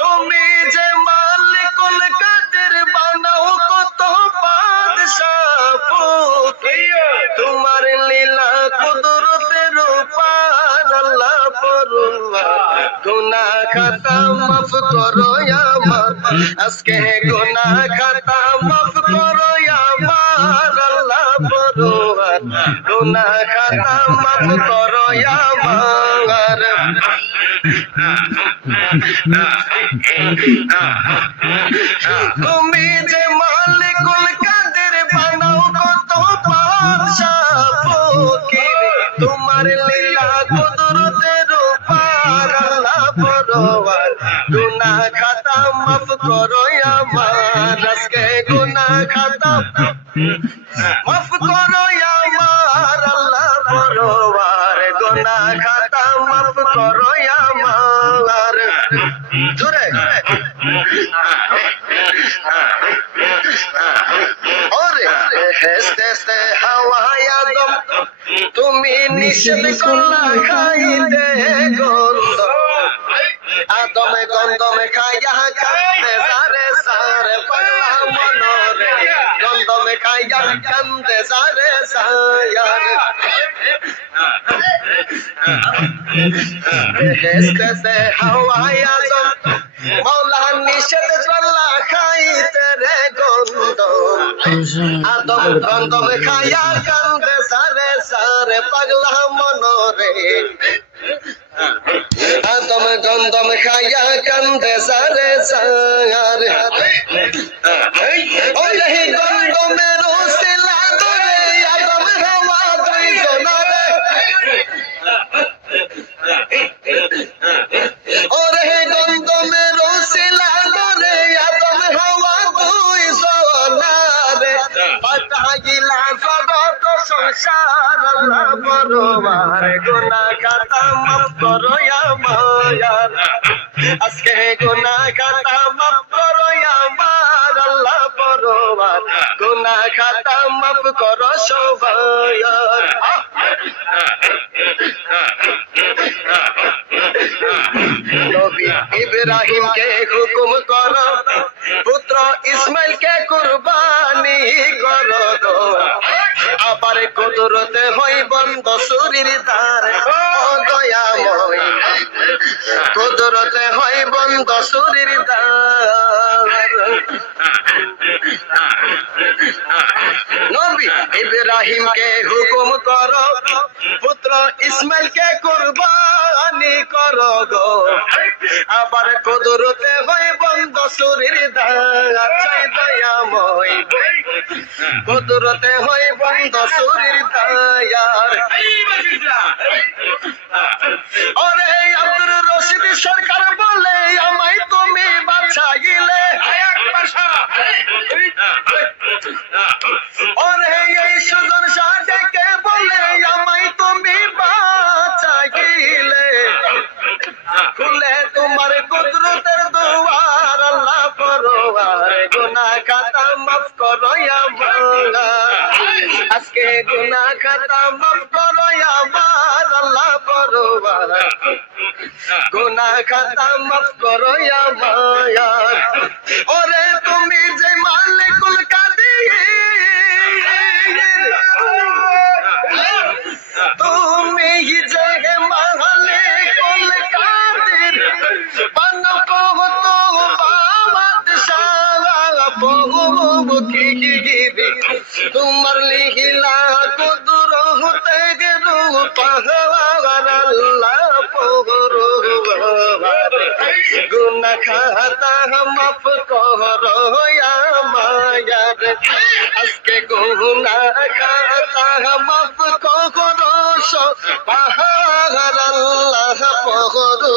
তুমি যে মালিকুল কাদের বানাও কত বাদশাহ ফকির তোমার লীলা কুদরতের পার আল্লাহ পড়ুয়া গুনা খাতা মাফ করো আমার। আজকে গুনা খাতা মাফ করো আমার আল্লাহ পড়ুয়া গুনা খাতা মাফ করো আমার। তুমি যে মালিকুল কাদের বানাও কত বাদশা ফকির তোমার লীলা কুদরতের পার আল্লাহ পরওয়ার গুনাহ খাতা মাফ করো আমার, আজকে গুনাহ খাতা মাফ করো আমার গুনাহ খাতা মাফ করো আমার জোরে। ওরে, হেসতে হেসতে হাওয়ায় আদম তুমি নিষেধ করলা খাইতে গন্ধ। আদমে গন্ধমে খাইয়া কান্দে সারে সারে পাগলা মনরে। গন্ধমে খাইয়া কান্দে সারে সায়ারে। হেসতে হাওয়ায় মৌলা কান্দে সারে সারে পাগলা মনরে। আদম গন্ধম খায়া কান্দে সারে সারে। সংসার আল্লাহ পরবার গুনাহ খাতা মাফ করো আমার আজকে গুনাহ খাতা মাফ করো আমার আল্লাহ পরবার গুনাহ খাতা মাফ করো সবাই নবী ইব্রাহিমকে হুকুম কর পুত্র ইসমাইলকে কুরবানি কর গো আবার কুদরতে হই বন্ধ সুরির দ্বার ও দয়াময়, কুদরতে হই বন্ধ সুরির দ্বার নবী ইব্রাহিমকে হুকুম কর, পুত্র ইসমাইলকে কুরবানি কর গো। আবার কুদরতে হই বন্ধ সুরির দ্বার চাই দয়াময় কুদরতে হই বন্ধ সুরির দ্বার ওরে আব্দুর রশিদ সরকার বলে, আমায় তুমি এই সুজন সাজেকে বলে, আমায় তুমি বাছাইলে। খুলে তোমার কুদরতের দুয়ার। আজকে গুনাহ খাতা মাফ করো আমার, আল্লাহ পরওয়ার গুনাহ খাতা মাফ করো আমার। ওরে তুমি যে মালিকুল কাদির, তুমি যে মালিকুল কাদির। পান কহত বাবাত সারা বহু কি গিরি তোমার লিহিলা কুদুর হতে গেরু পাহাড় আল্লাহ পগরু গুনা খাতা মাফ করো মায়ার। আজকে গুনা খাতা মাফ করো পাহাড় আল্লাহ পগরু